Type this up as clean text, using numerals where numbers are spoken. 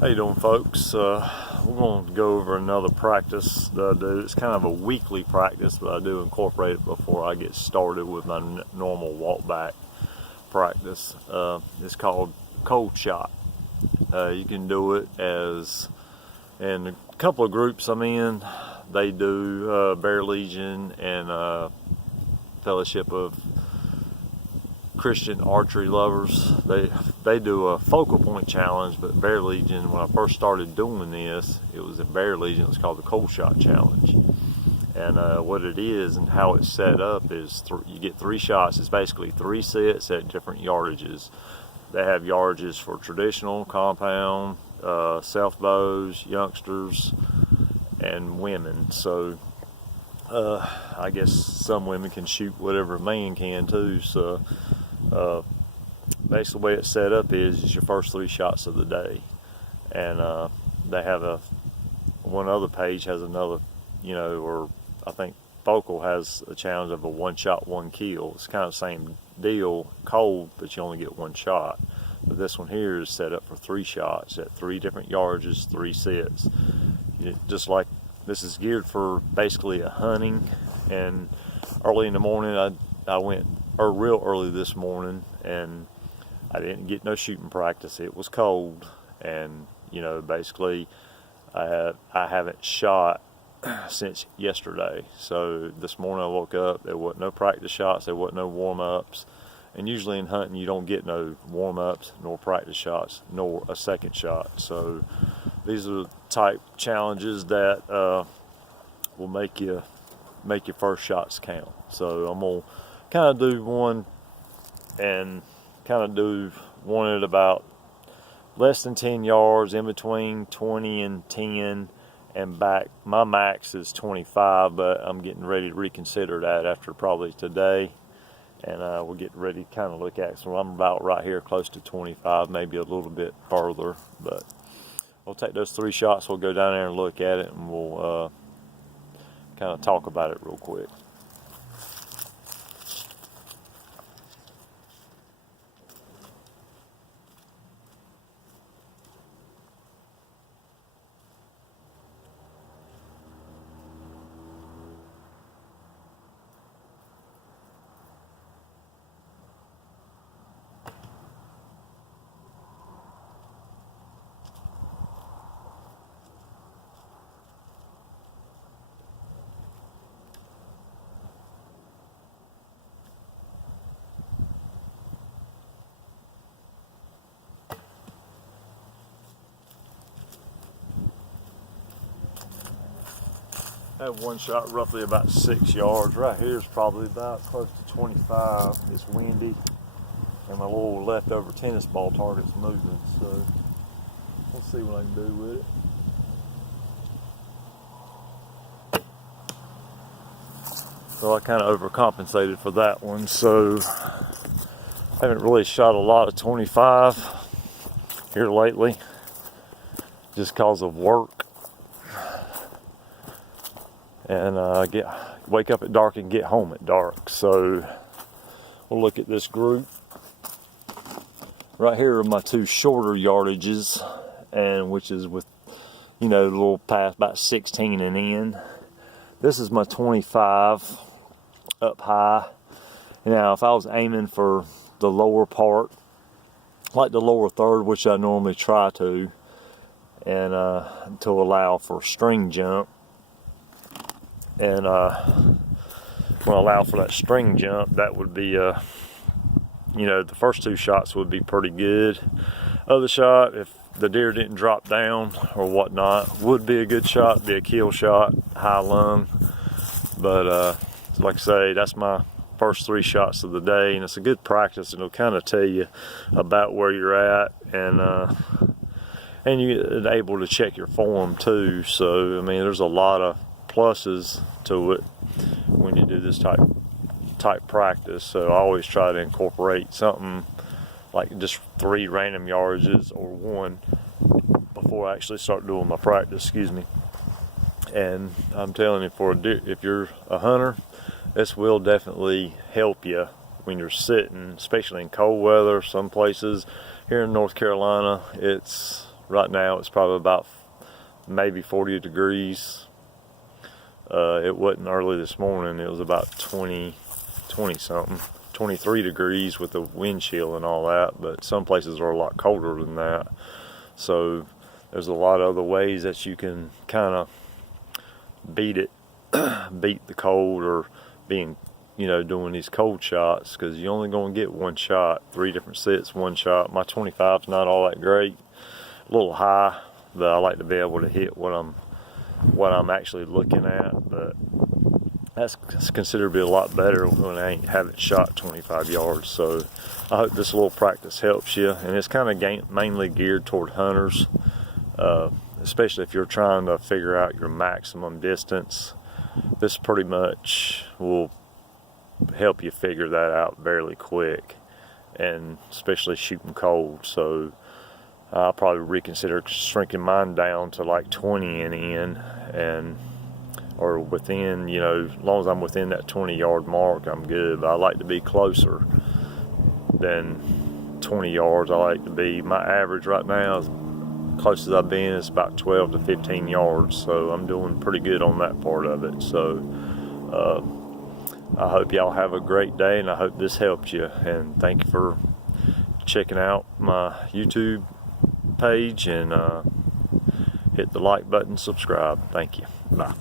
How you doing, folks? We're going to go over another practice that I do. It's kind of a weekly practice, but I do incorporate it before I get started with my normal walk back practice. It's called cold shot. You can do it as, and a couple of groups I'm in, they do Bear Legion and Fellowship of Christian archery lovers. They do a focal point challenge, but Bear Legion, when I first started doing this, it was at Bear Legion. It was called the cold shot challenge. And what it is and how it's set up is you get 3 shots. It's basically 3 sets at different yardages. They have yardages for traditional, compound, self bows, youngsters, and women. So I guess some women can shoot whatever a man can too. So basically the way it's set up is your first 3 shots of the day, and they have one other page has another, or I think Focal has a challenge of a 1 shot 1 kill. It's kind of the same deal, cold, but you only get 1 shot. But this one here is set up for 3 shots at 3 different yardages, 3 sets. Just like this is geared for basically a hunting. And early in the morning, I went real early this morning, and I didn't get no shooting practice. It was cold, and basically I haven't shot since yesterday. So this morning I woke up, there wasn't no practice shots, there wasn't no warm-ups, and usually in hunting you don't get no warm-ups nor practice shots nor a second shot. So these are the type challenges that will make your first shots count. So I'm gonna kind of do one at about less than 10 yards, in between 20 and 10 and back. My max is 25, but I'm getting ready to reconsider that after probably today, and we'll get ready to kind of look at it. So I'm about right here close to 25, maybe a little bit further, but we'll take those 3 shots, we'll go down there and look at it, and we'll kind of talk about it real quick. I have 1 shot roughly about 6 yards. Right here is probably about close to 25. It's windy, and my little leftover tennis ball target's moving, so we'll see what I can do with it. So I kind of overcompensated for that one, so I haven't really shot a lot of 25 here lately, just because of work. And wake up at dark and get home at dark. So we'll look at this group. Right here are my 2 shorter yardages, and which is with the little path about 16 and in. This is my 25 up high. Now if I was aiming for the lower part, like the lower third, which I normally try to, and to allow for string jump, and when I allow for that string jump, that would be the first 2 shots would be pretty good. Other shot, if the deer didn't drop down or whatnot, would be a good shot, be a kill shot, high lung. But like I say, that's my first 3 shots of the day, and it's a good practice. It'll kind of tell you about where you're at, and you're able to check your form too. So I mean, there's a lot of pluses to it when you do this type practice. So I always try to incorporate something like just 3 random yardages or 1 before I actually start doing my practice. Excuse me. And I'm telling you, if you're a hunter, this will definitely help you when you're sitting, especially in cold weather. Some places here in North Carolina, it's Right now it's probably about maybe 40 degrees. It wasn't early this morning. It was about 20 something, 23 degrees with the wind chill and all that, but some places are a lot colder than that. So there's a lot of other ways that you can kind of beat it, beat the cold, or being, doing these cold shots, because you're only going to get one shot, 3 different sets, one shot. My 25's not all that great, a little high, but I like to be able to hit what I'm actually looking at. But that's considerably a lot better when I haven't shot 25 yards. So I hope this little practice helps you, and it's kind of mainly geared toward hunters, especially if you're trying to figure out your maximum distance. This pretty much will help you figure that out fairly quick, and especially shooting cold. So I'll probably reconsider shrinking mine down to like 20 and in, or within, as long as I'm within that 20-yard mark, I'm good. But I like to be closer than 20 yards. I like to be, my average right now, as close as I've been, is about 12 to 15 yards. So I'm doing pretty good on that part of it. So I hope y'all have a great day, and I hope this helps you. And thank you for checking out my YouTube page, and hit the like button, subscribe. Thank you. Bye.